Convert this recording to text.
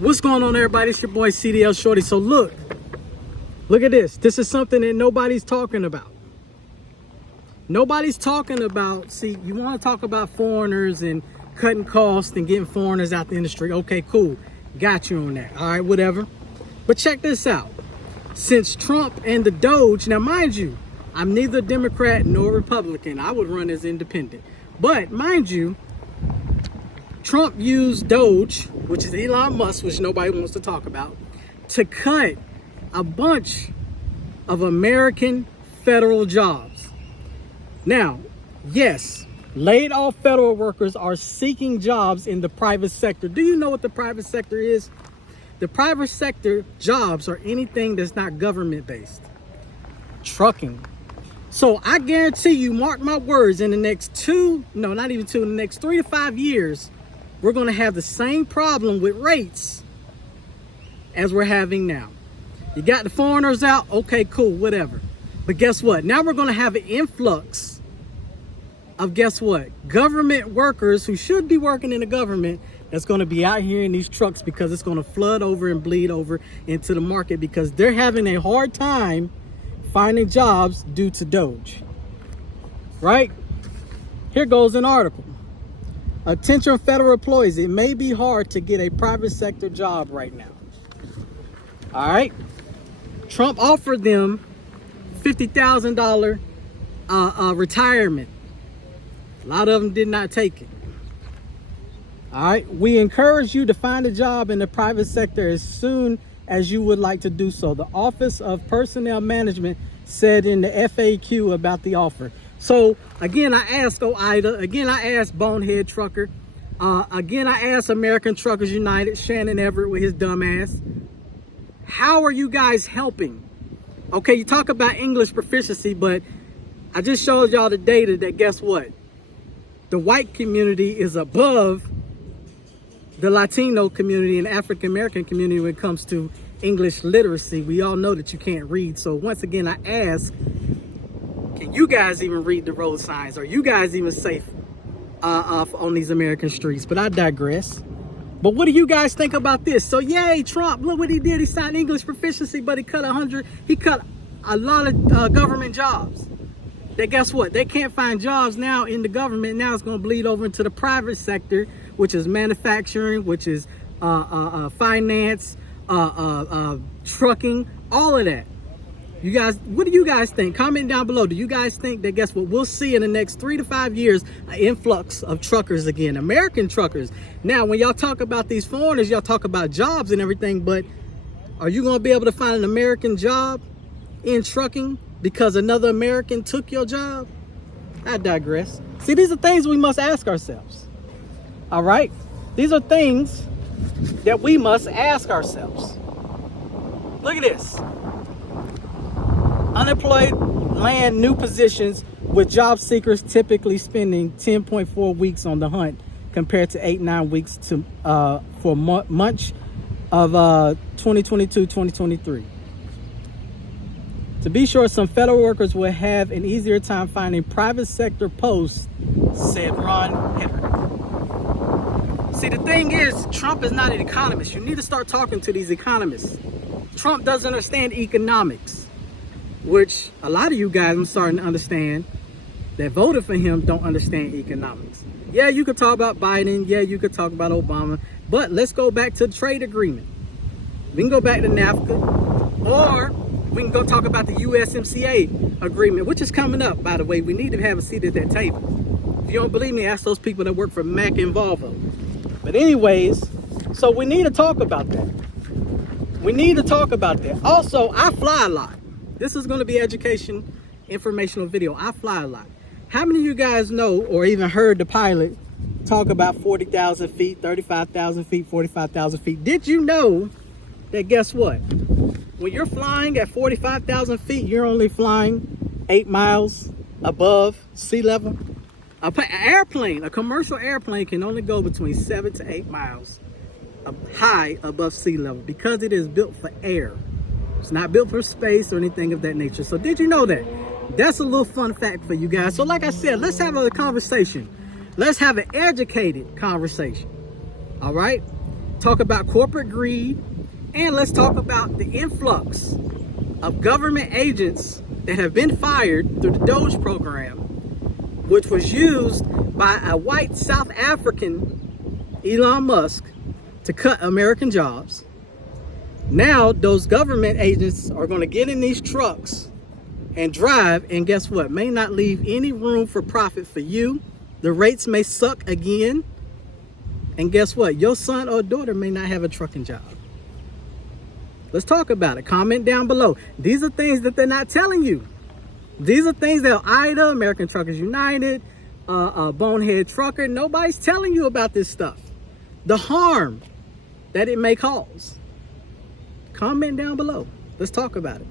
What's going on, everybody? It's your boy CDL Shorty. So look at this. This is something that nobody's talking about. Nobody's talking about. See, you want to talk about foreigners and cutting costs and getting foreigners out the industry. Okay, cool. Got you on that. All right, whatever. But check this out. Since Trump and the Doge, now mind you, I'm neither Democrat nor Republican. I would run as independent. But mind you, Trump used Doge, which is Elon Musk, which nobody wants to talk about, to cut a bunch of American federal jobs. Now, yes, laid off federal workers are seeking jobs in the private sector. Do you know what the private sector is? The private sector jobs are anything that's not government based. Trucking. So I guarantee you, mark my words, in the next in the next 3 to 5 years, we're going to have the same problem with rates as we're having now. You got the foreigners out, okay, cool, whatever. But guess what? Now we're going to have an influx of, guess what? Government workers who should be working in the government that's going to be out here in these trucks because it's going to flood over and bleed over into the market because they're having a hard time finding jobs due to Doge. Right? Here goes an article. Attention federal employees, it may be hard to get a private sector job right now. All right. Trump offered them $50,000 retirement. A lot of them did not take it. All right. We encourage you to find a job in the private sector as soon as you would like to do so. The Office of Personnel Management said in the FAQ about the offer. So again, I asked OIDA, again, I asked Bonehead Trucker, again, I asked American Truckers United, Shannon Everett with his dumb ass, how are you guys helping? Okay, you talk about English proficiency, but I just showed y'all the data that guess what? The white community is above the Latino community and African American community when it comes to English literacy. We all know that you can't read. So once again, I ask, can you guys even read the road signs? Are you guys even safe on these American streets? But I digress. But what do you guys think about this? So yay, Trump, look what he did. He signed English proficiency, but he cut a lot of government jobs. That guess what? They can't find jobs now in the government. Now it's going to bleed over into the private sector, which is manufacturing, which is finance, trucking, all of that. You guys, what do you guys think? Comment down below. Do you guys think that, guess what, we'll see in the next 3 to 5 years an influx of truckers again, American truckers? Now, when y'all talk about these foreigners, y'all talk about jobs and everything, but are you going to be able to find an American job in trucking because another American took your job? I digress. See, these are things we must ask ourselves. All right? These are things that we must ask ourselves. Look at this. Unemployed land new positions with job seekers typically spending 10.4 weeks on the hunt compared to 8-9 weeks for much of 2022-2023. To be sure, some federal workers will have an easier time finding private sector posts, said Ron Henry. See, the thing is, Trump is not an economist. You need to start talking to these economists. Trump doesn't understand economics, which a lot of you guys, I'm starting to understand, that voted for him don't understand economics. Yeah, you could talk about Biden. Yeah, you could talk about Obama. But let's go back to the trade agreement. We can go back to NAFTA, or we can go talk about the USMCA agreement, which is coming up, by the way. We need to have a seat at that table. If you don't believe me, ask those people that work for Mac and Volvo. But anyways, so we need to talk about that. We need to talk about that. Also, I fly a lot. This is going to be education, informational video. I fly a lot. How many of you guys know or even heard the pilot talk about 40,000 feet, 35,000 feet, 45,000 feet? Did you know that, guess what? When you're flying at 45,000 feet, you're only flying 8 miles above sea level? A commercial airplane can only go between 7 to 8 miles high above sea level because it is built for air. It's not built for space or anything of that nature. So did you know that? That's a little fun fact for you guys. So like I said, let's have a conversation. Let's have an educated conversation. All right? talk about corporate greed, and let's talk about the influx of government agents that have been fired through the Doge program, which was used by a white South African, Elon Musk, to cut American jobs. Now those government agents are going to get in these trucks and drive, and guess what? May not leave any room for profit for you. The rates may suck again. And guess what? Your son or daughter may not have a trucking job. Let's talk about it. Comment down below. These are things that they're not telling you. These are things that IDA, American Truckers United, Bonehead Trucker, nobody's telling you about this stuff. The harm that it may cause. Comment down below. Let's talk about it.